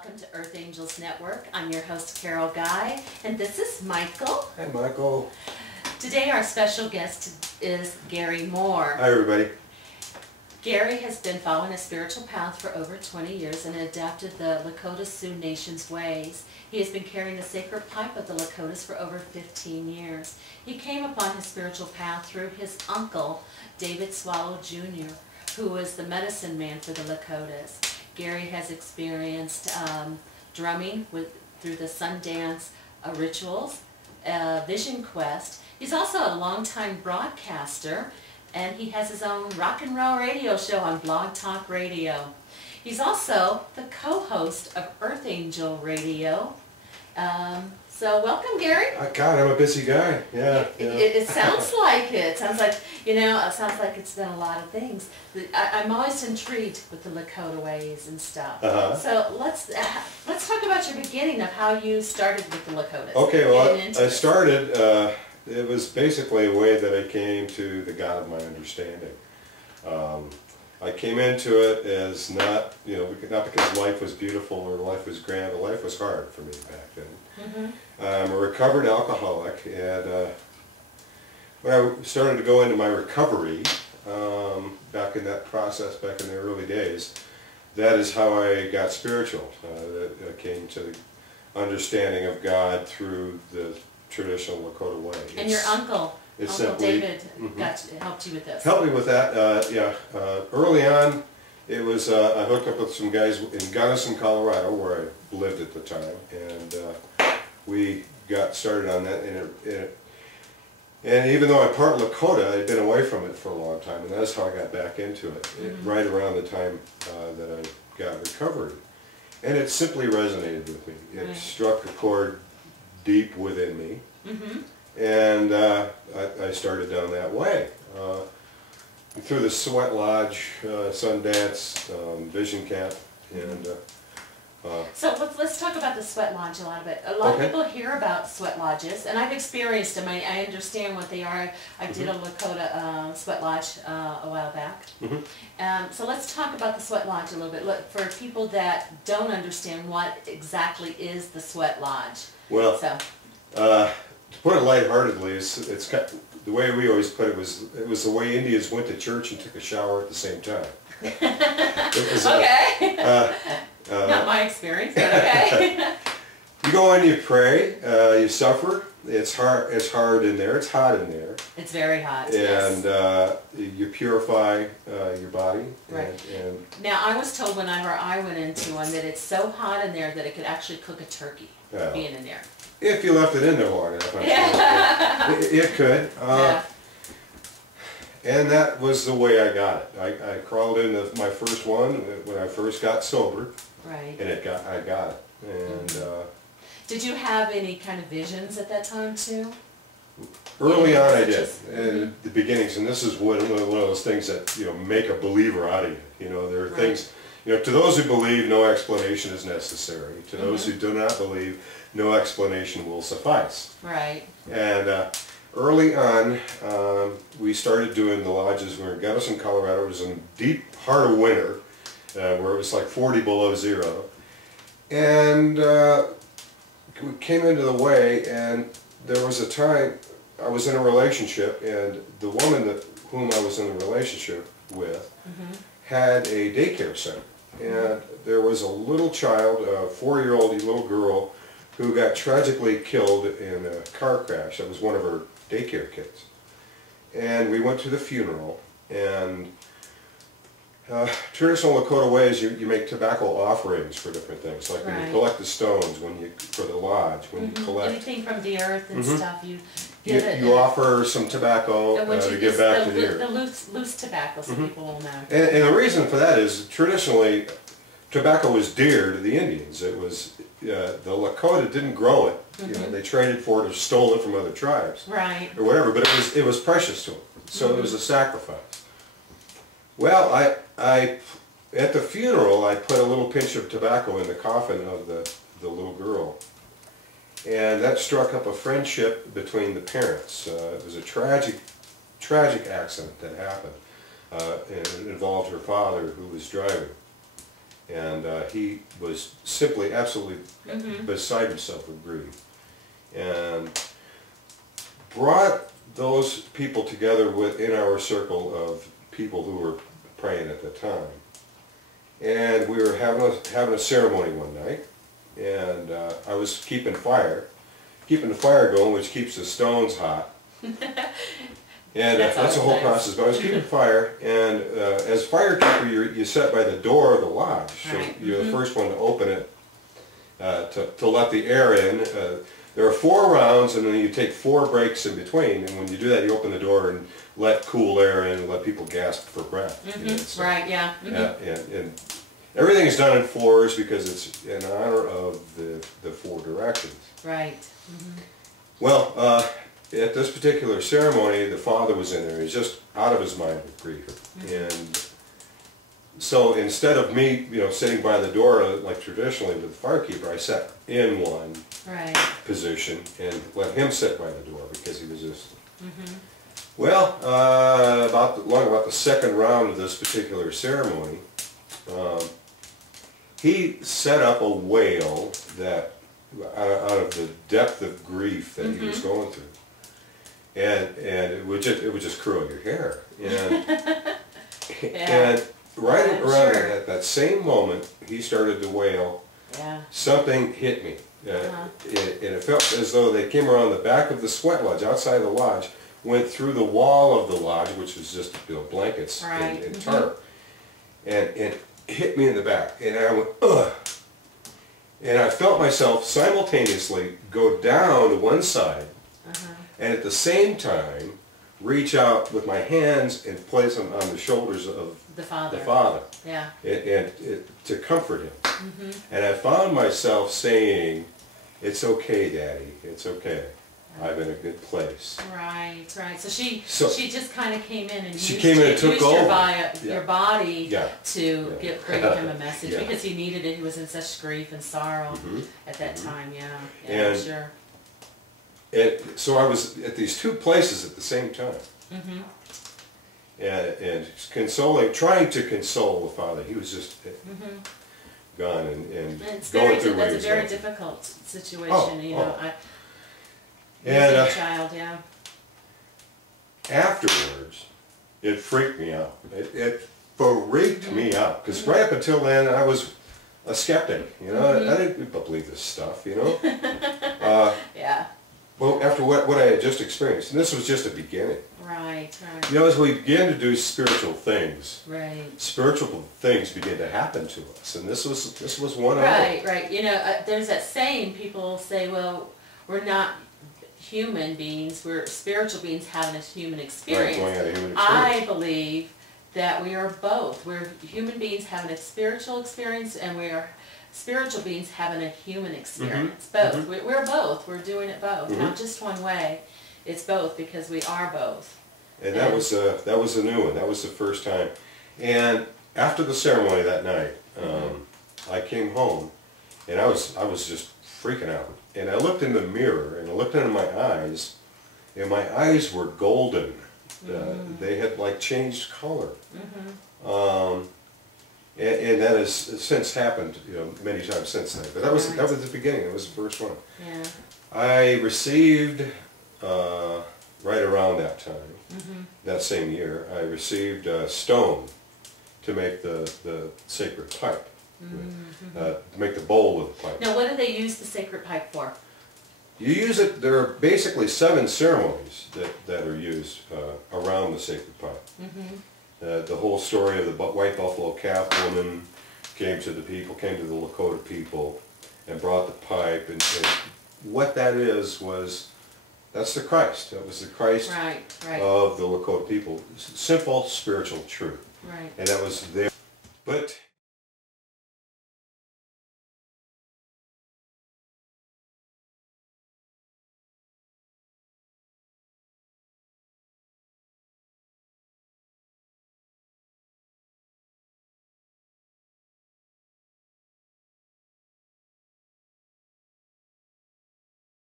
welcome to Earth Angels Network. I'm your host, Carol Guy, and this is Michael. Hi, Michael. Today our special guest is Gary Moore. Hi, everybody. Gary has been following a spiritual path for over 20 years and adapted the Lakota Sioux Nation's ways. He has been carrying the sacred pipe of the Lakotas for over 15 years. He came upon his spiritual path through his uncle, David Swallow Jr., who was the medicine man for the Lakotas. Gary has experienced drumming through the Sundance rituals, Vision Quest. He's also a longtime broadcaster, and he has his own rock and roll radio show on Blog Talk Radio. He's also the co-host of Earth Angel Radio. So welcome, Gary. God, I'm a busy guy. Yeah. It sounds like it. Sounds like, it sounds like it's done a lot of things. I'm always intrigued with the Lakota ways and stuff. So let's talk about your beginning of how you started with the Lakotas. Okay, well, I started, it was basically a way that I came to the God of my understanding. I came into it as not because life was beautiful or life was grand, but life was hard for me back then. I'm a recovered alcoholic, and when I started to go into my recovery, back in that process, back in the early days, that is how I got spiritual. I came to the understanding of God through the traditional Lakota way. And your uncle David, helped you with this. Helped me with that, yeah. Early on, it was, I hooked up with some guys in Gunnison, Colorado, where I lived at the time, and we got started on that. And even though I'm part Lakota, I'd been away from it for a long time, and that's how I got back into it, right around the time that I got recovery. And it simply resonated with me. It struck a chord deep within me. And I started down that way. Through the Sweat Lodge, Sundance, Vision Camp, and... So let's talk about the Sweat Lodge a little bit. A lot of people hear about Sweat Lodges, and I've experienced them. I understand what they are. I did a Lakota Sweat Lodge a while back. So let's talk about the Sweat Lodge a little bit. Look, for people that don't understand, what exactly is the Sweat Lodge? Well, to put it lightheartedly, it's the way we always put it was the way Indians went to church and took a shower at the same time. It was, not my experience, but okay. You go in, you pray, you suffer. It's hard in there. It's hot in there. It's very hot. And you purify your body. Right. And now, I was told whenever I went into one that it's so hot in there that it could actually cook a turkey being in there. If you left it in there long enough, it could. And that was the way I got it. I crawled into my first one when I first got sober. Right. And I got it. And did you have any kind of visions at that time too? Early on, I did. In the beginnings, and this is one of those things that make a believer out of you. There are things. To those who believe, no explanation is necessary. To those who do not believe, no explanation will suffice. Right. And early on, we started doing the lodges. We were in Gunnison, Colorado. It was in deep heart of winter, where it was like 40 below zero. And we came into the way, and there was a time I was in a relationship, and the woman whom I was in a relationship with had a daycare center. And there was a little child, a 4-year-old little girl, who got tragically killed in a car crash. That was one of her daycare kids. And we went to the funeral, and traditional Lakota ways, you make tobacco offerings for different things, like when you collect the stones, for the lodge, when you collect anything from the earth and stuff, you give it. You offer some tobacco to give back to the earth. The loose tobacco, so people will know. And the reason for that is traditionally, tobacco was dear to the Indians. It was the Lakota didn't grow it. They traded for it or stole it from other tribes, or whatever. But it was precious to them, so it was a sacrifice. Well, I at the funeral, I put a little pinch of tobacco in the coffin of the little girl, and that struck up a friendship between the parents. It was a tragic accident that happened, and it involved her father, who was driving. and he was simply absolutely beside himself with grief, and brought those people together within our circle of people who were praying at the time. And we were having a ceremony one night, and I was keeping the fire going, which keeps the stones hot. And that's a whole process. But I was keeping fire, and as firekeeper, you sit by the door of the lodge. Right. So you're the first one to open it to let the air in. There are 4 rounds, and then you take 4 breaks in between. And when you do that, you open the door and let cool air in and let people gasp for breath. You know, so, Right, yeah. and everything is done in 4s because it's in honor of the 4 directions. Right. Well, at this particular ceremony, the father was in there. He was just out of his mind with grief. And so instead of me, sitting by the door like traditionally with the firekeeper, I sat in one position and let him sit by the door because he was just... Well, about the second round of this particular ceremony, he set up a wail that out of the depth of grief that he was going through. And it would just curl your hair. And, and right around at that same moment, he started to wail. Something hit me. And it felt as though they came around the back of the sweat lodge, outside the lodge, went through the wall of the lodge, which was just blankets and tarp, and hit me in the back. And I went, ugh. And I felt myself simultaneously go down to one side, and at the same time reach out with my hands and place them on the shoulders of the father. And to comfort him. And I found myself saying, "It's okay, Daddy, it's okay. I'm in a good place." Right. So she just kind of came in and used took over your body to bring him a message because he needed it. He was in such grief and sorrow at that time. Yeah, sure. And so I was at these 2 places at the same time, and trying to console the father. He was just gone and going through what he was going through. That's a very difficult situation. And a child, afterwards, it freaked me out. It freaked me out because right up until then I was a skeptic. I didn't believe this stuff. Well, after what I had just experienced, and this was just a beginning. Right. As we begin to do spiritual things, spiritual things begin to happen to us, and this was one of them. Right. There's that saying, people say, well, we're not human beings, we're spiritual beings having a human experience. Going at a human experience. I believe that we are both. We're human beings having a spiritual experience, and we are spiritual beings having a human experience. Both. We're both. We're doing it both. Not just one way. It's both because we are both. And that was a new one. That was the first time. And after the ceremony that night, I came home, and I was just freaking out. And I looked in the mirror, and I looked into my eyes, and my eyes were golden. They had changed color. And that has since happened, many times since then. But that was the beginning. It was the first one. I received right around that time, that same year, I received a stone to make the sacred pipe. To make the bowl of the pipe. Now, what do they use the sacred pipe for? You use it, there are basically 7 ceremonies that are used around the sacred pipe. The whole story of the white buffalo calf woman came to the Lakota people and brought the pipe, and what that that's the Christ. That was the Christ of the Lakota people. Simple spiritual truth. And that was there. But